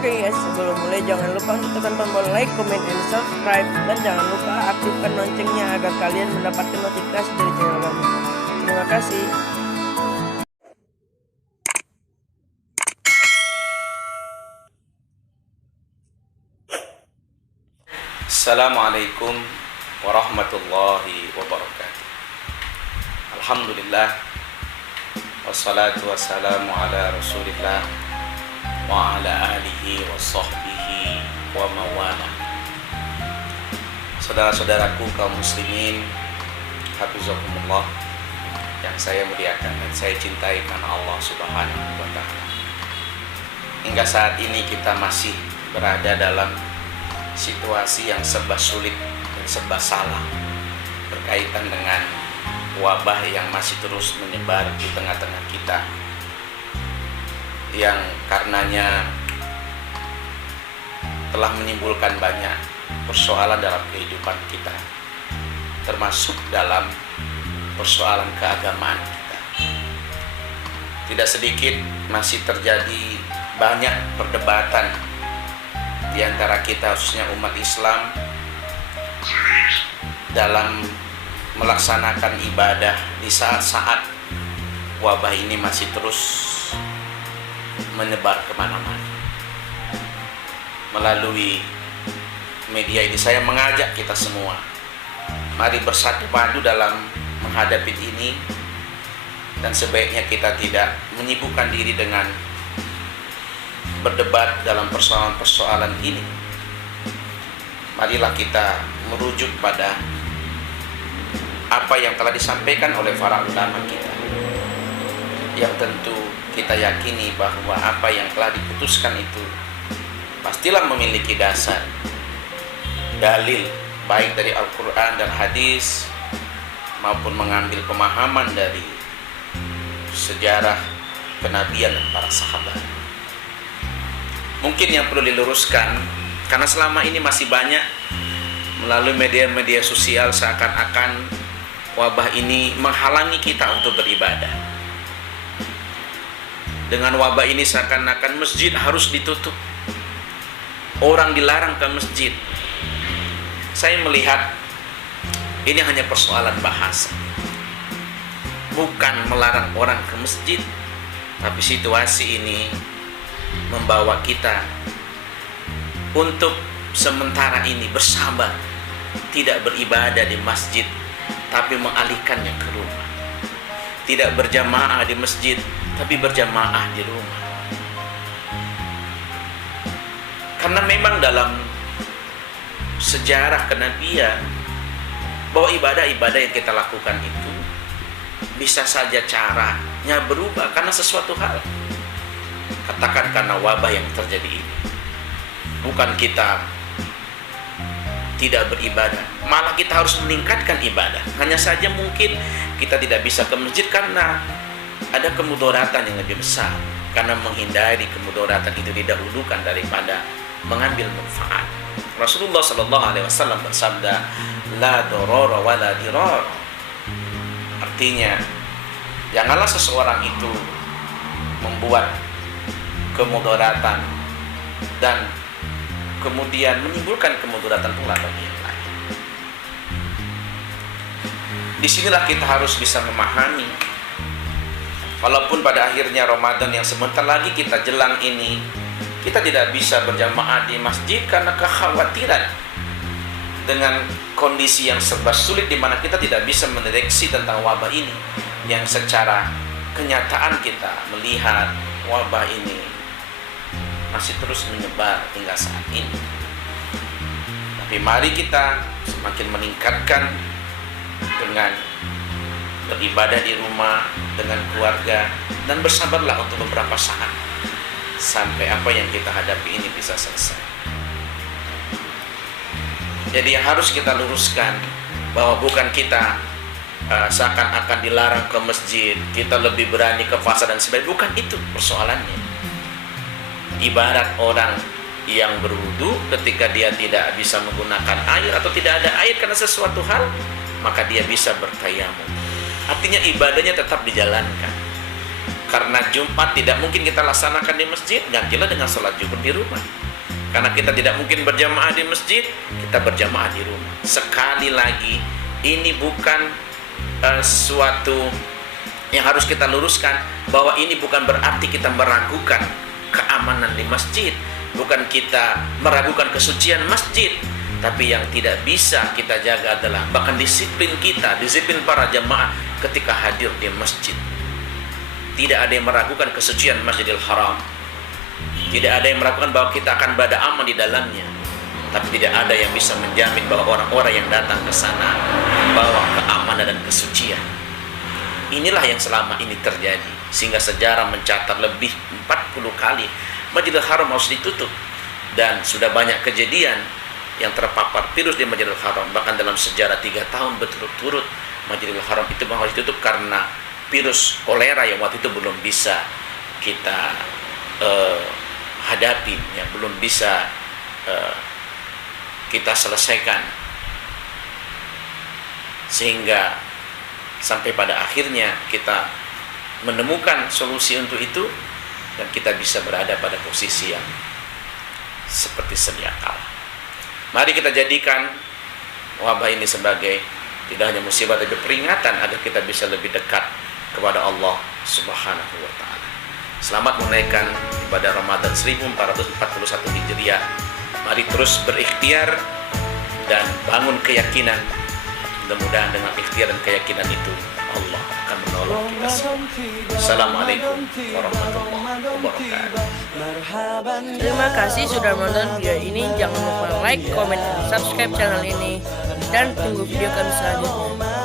Oke guys, sebelum mulai jangan lupa untuk tekan tombol like, comment, and subscribe. Dan jangan lupa aktifkan loncengnya agar kalian mendapatkan notifikasi dari channel kami. Terima kasih. Assalamualaikum warahmatullahi wabarakatuh. Alhamdulillah, wassalatu wassalamu ala rasulillah wa ala alihi wa sahbihi wa mawala. Saudara-saudaraku kaum muslimin, hafizakumullah, yang saya muliakan dan saya cintai karena Allah subhanahu wa ta'ala. Hingga saat ini kita masih berada dalam situasi yang serba sulit dan serba salah berkaitan dengan wabah yang masih terus menyebar di tengah-tengah kita, yang karenanya telah menimbulkan banyak persoalan dalam kehidupan kita, termasuk dalam persoalan keagamaan kita. Tidak sedikit masih terjadi banyak perdebatan di antara kita, khususnya umat Islam, dalam melaksanakan ibadah di saat-saat wabah ini masih terus menyebar kemana-mana. Melalui media ini saya mengajak kita semua, mari bersatu padu dalam menghadapi ini, dan sebaiknya kita tidak menyibukkan diri dengan berdebat dalam persoalan-persoalan ini. Marilah kita merujuk pada apa yang telah disampaikan oleh para ulama kita, yang tentu kita yakini bahwa apa yang telah diputuskan itu pastilah memiliki dasar, dalil, baik dari Al-Quran dan hadis, maupun mengambil pemahaman dari sejarah kenabian dan para sahabat. Mungkin yang perlu diluruskan, karena selama ini masih banyak melalui media-media sosial seakan-akan wabah ini menghalangi kita untuk beribadah. Dengan wabah ini seakan-akan masjid harus ditutup, orang dilarang ke masjid. Saya melihat ini hanya persoalan bahasa, bukan melarang orang ke masjid, tapi situasi ini membawa kita untuk sementara ini bersabar, tidak beribadah di masjid, tapi mengalihkannya ke rumah. Tidak berjamaah di masjid, tapi berjamaah di rumah. Karena memang dalam sejarah kenabian bahwa ibadah-ibadah yang kita lakukan itu bisa saja caranya berubah karena sesuatu hal. Katakan karena wabah yang terjadi ini, bukan kita tidak beribadah, malah kita harus meningkatkan ibadah. Hanya saja mungkin kita tidak bisa ke masjid karena ada kemudaratan yang lebih besar. Karena menghindari kemudaratan itu didahulukan daripada mengambil manfaat. Rasulullah Shallallahu Alaihi Wasallam bersabda, la dorora wa la dirar. Artinya, janganlah seseorang itu membuat kemudaratan dan kemudian menimbulkan kemudaratan pula bagi yang lain. Disinilah kita harus bisa memahami, walaupun pada akhirnya Ramadan yang sebentar lagi kita jelang ini, kita tidak bisa berjamaah di masjid karena kekhawatiran dengan kondisi yang serba sulit di mana kita tidak bisa mendeteksi tentang wabah ini, yang secara kenyataan kita melihat wabah ini masih terus menyebar hingga saat ini. Tapi mari kita semakin meningkatkan dengan beribadah di rumah dengan keluarga, dan bersabarlah untuk beberapa saat sampai apa yang kita hadapi ini bisa selesai. Jadi yang harus kita luruskan bahwa bukan kita seakan-akan dilarang ke masjid, kita lebih berani ke pasar dan sebagainya. Bukan itu persoalannya. Ibarat orang yang berwudu, ketika dia tidak bisa menggunakan air atau tidak ada air karena sesuatu hal, maka dia bisa bertayamum. Artinya ibadahnya tetap dijalankan. Karena Jumat tidak mungkin kita laksanakan di masjid, gantilah dengan sholat Jumat di rumah. Karena kita tidak mungkin berjamaah di masjid, kita berjamaah di rumah. Sekali lagi, ini bukan suatu yang harus kita luruskan, bahwa ini bukan berarti kita meragukan keamanan di masjid, bukan kita meragukan kesucian masjid. Tapi yang tidak bisa kita jaga adalah bahkan disiplin kita, disiplin para jamaah ketika hadir di masjid. Tidak ada yang meragukan kesucian Masjidil Haram. Tidak ada yang meragukan bahwa kita akan berada aman di dalamnya. Tapi tidak ada yang bisa menjamin bahwa orang-orang yang datang ke sana membawa keamanan dan kesucian. Inilah yang selama ini terjadi, sehingga sejarah mencatat lebih 40 kali Masjidil Haram harus ditutup. Dan sudah banyak kejadian yang terpapar virus di Masjidil Haram. Bahkan dalam sejarah 3 tahun berturut-turut Masjidil Haram itu harus ditutup karena virus kolera yang waktu itu belum bisa kita hadapi, yang belum bisa kita selesaikan, sehingga sampai pada akhirnya kita menemukan solusi untuk itu dan kita bisa berada pada posisi yang seperti sedia kala. Mari kita jadikan wabah ini sebagai tidak hanya musibah tapi peringatan agar kita bisa lebih dekat kepada Allah Subhanahu wa taala. Selamat menunaikan ibadah Ramadan 1441 Hijriah. Mari terus berikhtiar dan bangun keyakinan. Mudah-mudahan dengan ikhtiar dan keyakinan itu Allah akan menolong kita semua. Assalamualaikum warahmatullahi wabarakatuh. Terima kasih sudah menonton video ini. Jangan lupa like, comment, dan subscribe channel ini. Dan tunggu video kami selanjutnya.